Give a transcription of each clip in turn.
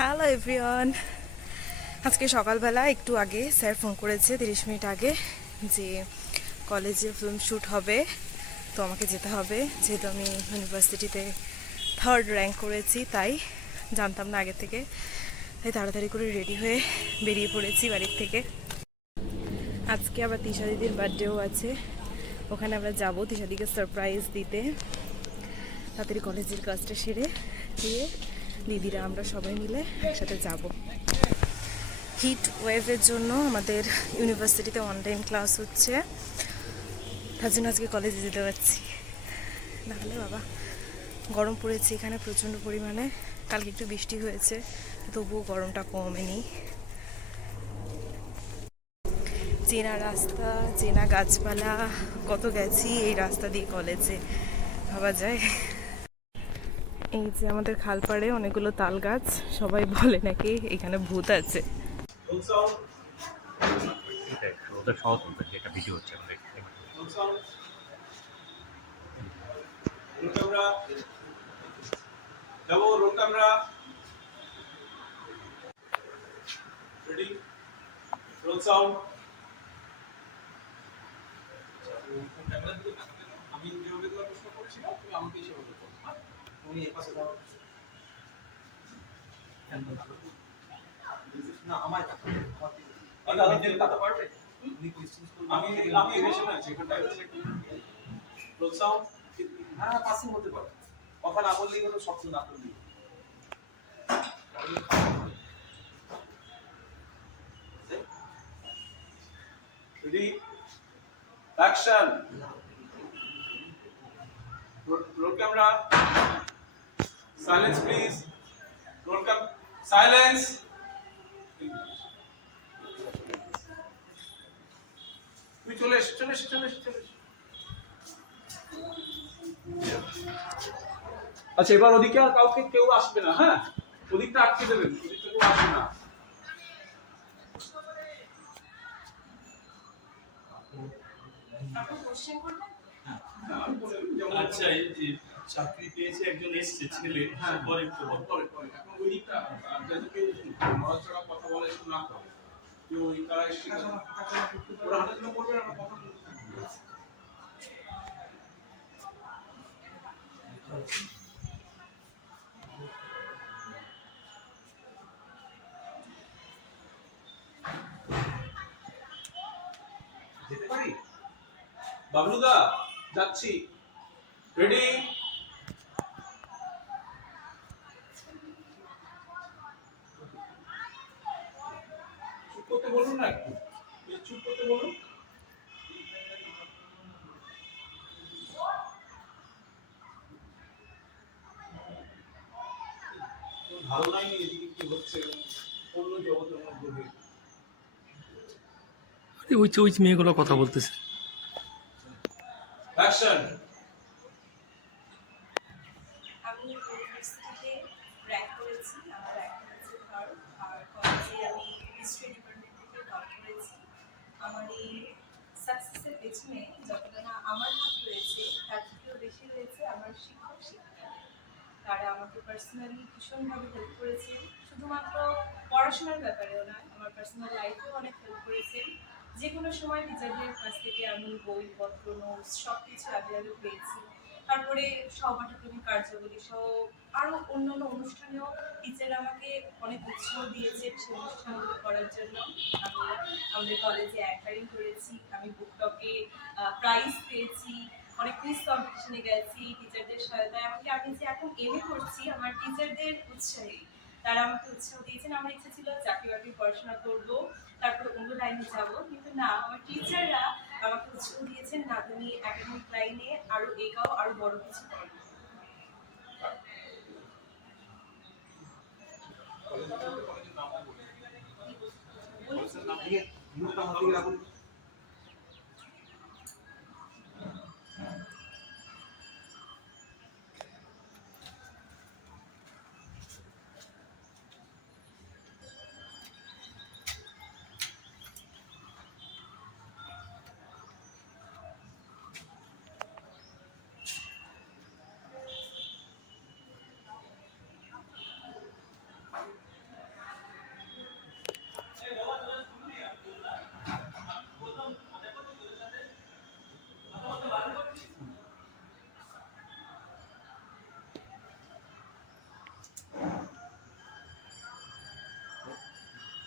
Hello everyone. আজকে সকালবেলা একটু আগে স্যার ফোন করেছে 30 মিনিট আগে যে কলেজে ফিল্ম শ্যুট হবে, তো আমাকে যেতে হবে। যেহেতু আমি ইউনিভার্সিটিতে 3rd র্যাঙ্ক করেছি, তাই জানতাম না আগে থেকে, তাই তাড়াতাড়ি করে রেডি হয়ে বেরিয়ে পড়েছি বাড়ির থেকে। আজকে আবার তিশা দিদির বার্থডেও আছে, ওখানে আমরা যাবো তিশাদিকে সারপ্রাইজ দিতে। তাড়াতাড়ি কলেজের কাজটা সেরে দিয়ে দিদিরা আমরা সবাই মিলে একসাথে যাব। হিট ওয়েভের জন্য আমাদের ইউনিভার্সিটিতে অনলাইন ক্লাস হচ্ছে, তার জন্য আজকে কলেজে যেতে পারছি। নাহলে বাবা গরম পড়েছে এখানে প্রচণ্ড পরিমাণে। কালকে একটু বৃষ্টি হয়েছে, তবুও গরমটা কমেনি। চেনা রাস্তা, চেনা গাছপালা, কত গেছি এই রাস্তা দিয়ে কলেজে, ভাবা যায়। এই যে আমাদের খালপাড়ে অনেকগুলো তাল গাছ, সবাই বলে নাকি এখানে ভূত আছে। আমি যেভাবে প্রশ্ন করছি না, তুমি আমাকে সেভাবে করো। তুমি এই পাশে দাও না, আমার পারবে। আমি আমি রেশনে আছি এখানটায়। প্রোৎসাহন হ্যাঁ পাসিং হতে পারে, কথা না বললেই হলো, শব্দ না করলেই। Ready action. Roll camera, silence please. Roll cam silence. তুই চলে এসে চলে এসে চলে এসে চলে এসে। আচ্ছা, এবার ওদিকে আর কাউকে কেউ আসবে না, হ্যাঁ? ওদিকটা আটকে দেবেন, ওদিকটা কেউ আসবে না। আচ্ছা, এই যে চাকরি পেয়েছে একজন এসছে ছেলে, পরে এখন ওই দিকটা যাতে কেউ নড়াচড়া কথা বলে শুরু না করে, কেউ ওই তারা এসে ওরা হাঁটাচলা করবে, আমরা কথা বলতে থাকবো। যেতে পারি বাবলুদা, যাচ্ছি। রেডি চুপ করতে বলুন না, একটু চুপ করতে বলুন। ভালো লাগেনি এদিকে কি হচ্ছে, অন্য জগতের মধ্যে হয়ে। ওই মেয়েগুলো কথা বলতেছে। অ্যাকশন। আমি ইউনিভার্সিটিতে র্যাঙ্ক করেছি, আমার র্যাঙ্ক হচ্ছে 3rd। আর কলেজে আমি হিস্ট্রি ডিপার্টমেন্ট থেকে টপ করেছি। আমার এই সাকসেসের পেছনে যতটা না আমার হাত রয়েছে, তার থেকেও বেশি রয়েছে আমার শিক্ষক শিক্ষিকা। তারা আমাকে পার্সোনালি ভীষণভাবে হেল্প করেছেন, শুধুমাত্র পড়াশোনার ব্যাপারেও নয়, আমার পার্সোনাল লাইফেও অনেক হেল্প করেছেন। যে কোনো সময় টিচারদের কাছ থেকে আমি বইপত্র, নোটস সব কিছু অ্যাভেলেবল পেয়েছি। তারপরে সহপাঠক্রমিক কার্যাবলী সহ আরও অন্যান্য অনুষ্ঠানেও টিচার আমাকে অনেক উৎসাহ দিয়েছে সেই অনুষ্ঠানগুলো করার জন্য। আমি আমাদের কলেজে অ্যাঙ্কারিং করেছি, আমি বুকটকে প্রাইজ পেয়েছি, অনেক কুইজ কম্পিটিশনে গেছি টিচারদের সহায়তায়। এমনকি আমি যে এখন এমএ করছি আমার টিচারদের উৎসাহে, তারা আমাকে উৎসাহ দিয়েছেন। আমার ইচ্ছা ছিল চাকরি বাকরি পড়াশোনা করব, তারপর অন্য লাইনে যাব, কিন্তু না, আমার টিচাররা আমাকে উৎসাহ দিয়েছেন, না তুমি একাডেমিক লাইনে আরো এগাও, আরো বড় কিছু করো।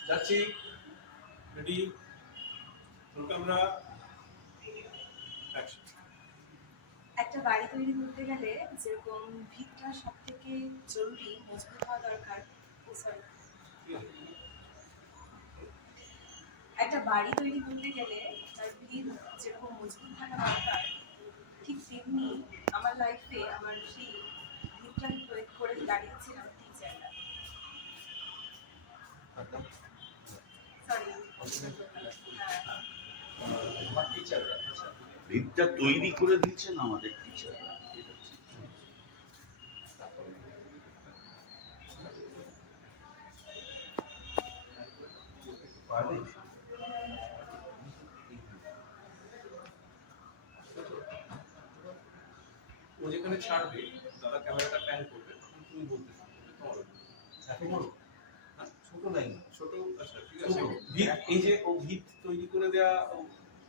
যাচ্ছি, রেডি, ক্যামেরা, অ্যাকশন। একটা বাড়ি তৈরি করতে গেলে যেরকম ভিতটা সব থেকে জরুরি মজবুত হওয়া দরকার। সরি, একটা বাড়ি তৈরি করতে গেলে তার ভিত যেরকম মজবুত থাকা দরকার, ঠিক তেমনি আমার লাইফে আমার সেই ভিতটা প্রয়োগ করে দাঁড়িয়েছিলাম টিচাররা। সরি, ভিতটা তৈরি করে দিচ্ছেন আমাদের টিচার। ও যেখানে ছাড়বে, দাদা ক্যামেরাটা প্যান করবে, তখন তুমি বলতে শুরু করবে, তোমার ছোট লাইন, ছোট, আচ্ছা ঠিক আছে। ভিত, এই যে ও ভিত তৈরি করে দেয়া,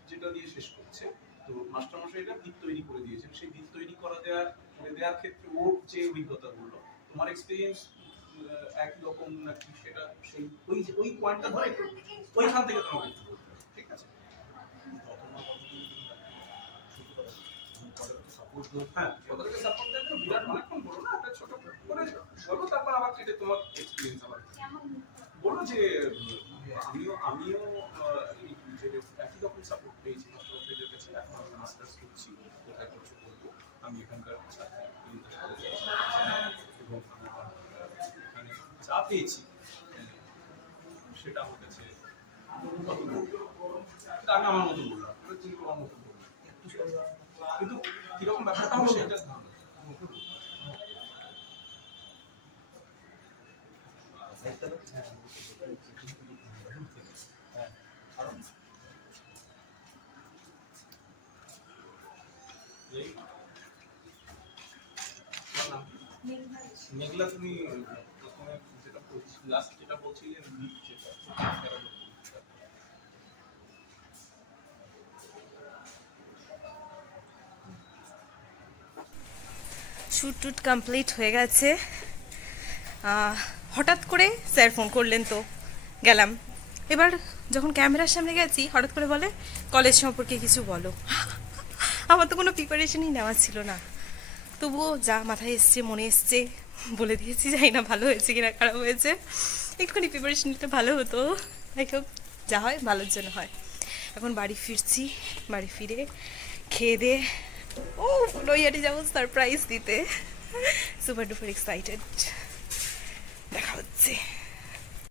যেটা দিয়ে শেষ করছে, তো মাস্টারমশাইরা ভিত তৈরি করে দিয়েছেন। সেই ভিত তৈরি করে দেওয়ার ক্ষেত্রে ওর যে অভিজ্ঞতা বললো, তোমার এক্সপিরিয়েন্স একই রকম নাকি, সেটা সেই ওই পয়েন্টটা ধরে ওইখান থেকে তোমাকে একটু বলতে হবে, ঠিক আছে? হ্যাঁ, কতটাকে সাপোর্ট দেয় তো বিরাট অনেকক্ষণ বলো না, একটা ছোট করে বলো, তারপর আবার কেটে তোমার এক্সপিরিয়েন্স আবার বলো যে আমিও যে একই রকম সাপোর্ট পেয়েছি মাস্টারমশাইদের কাছে। এখন আমি মাস্টার্স করছি, কোথায় করছি বলবো, আমি এখানকার ছাত্র এবং এখানে যা পেয়েছি সেটা আমার কাছে আমি আমার মতো বললাম, তুমি তোমার মতো বললাম, কিন্তু কিরকম ব্যাপারটা হবে সেটা মেঘলা, তুমি প্রথমে যেটা লাস্ট যেটা বলছিলে, শ্যুট টুট কমপ্লিট হয়ে গেছে। হঠাৎ করে স্যার ফোন করলেন, তো গেলাম। এবার যখন ক্যামেরার সামনে গেছি, হঠাৎ করে বলে কলেজ সম্পর্কে কিছু বলো। আমার তো কোনো প্রিপারেশনই নেওয়া ছিল না, তবুও যা মাথায় এসছে, মনে এসছে বলে দিয়েছি। জানি না ভালো হয়েছে কিনা খারাপ হয়েছে, একটুখানি প্রিপারেশন নিতে ভালো হতো। যাই হোক, যা হয় ভালোর জন্য হয়। এখন বাড়ি ফিরছি, বাড়ি ফিরে খেয়ে দিয়ে নৈহাটি যাবো সারপ্রাইজ দিতে। Super duper excited. দেখা হচ্ছে।